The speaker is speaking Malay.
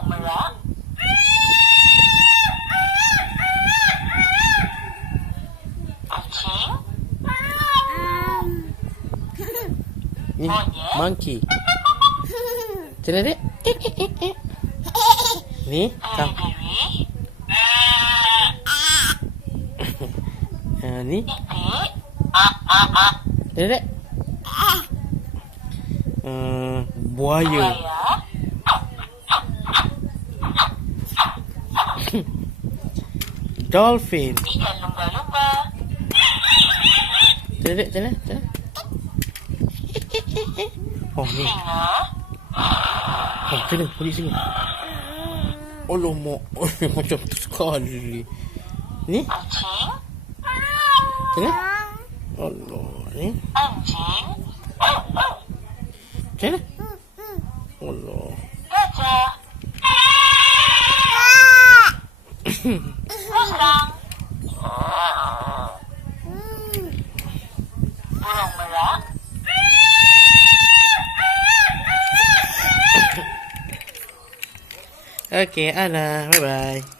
burung merak, kucing, Ni monyet, monkey. Macam mana, Dek? Ni kau. biri-biri, Ni itik, Dek. Buaya. buaya, Dolphin. ikan lumba-lumba, Dek, macam mana? Oh, ni. singa, Oh, kena. Pergi sini. Alamak. Macam tu sekali. Ni? kucing, Macam mana? Allah. Ni? anjing, Macam mana? Allah. gajah, rusang, burung merak, Okay, Anna. Bye-bye.